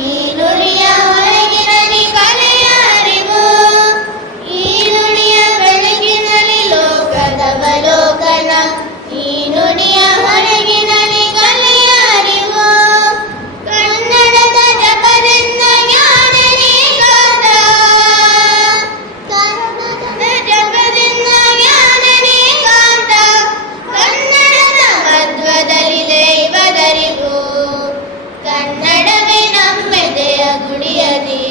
ಈ ನುಡಿಯ ಹೊರಗಿನಲ್ಲಿ ಕಲೆಯ ಅರಿವು, ಈ ನುಡಿಯ ಬೆಳಗಿನಲ್ಲಿ ಲೋಕದವಲೋಕನ, ಈ ನುಡಿಯ ಹೊರಗಿನಲ್ಲಿ ಕಲೆಯ ಅರಿವು. ಕನ್ನಡದ ಜಪದಿಂದ ಜ್ಞಾನನೇ ಗಾದ, ಕನ್ನಡದ ಜಪದಿಂದ ಜ್ಞಾನನೇ ಗಾದ, ಕನ್ನಡದ ಮಧ್ವದಲ್ಲಿ ದೈವದರಿವು. ಕನ್ನಡವೇ ನಮ್ಮೆದೆಯ ಗುಡಿಯದಿ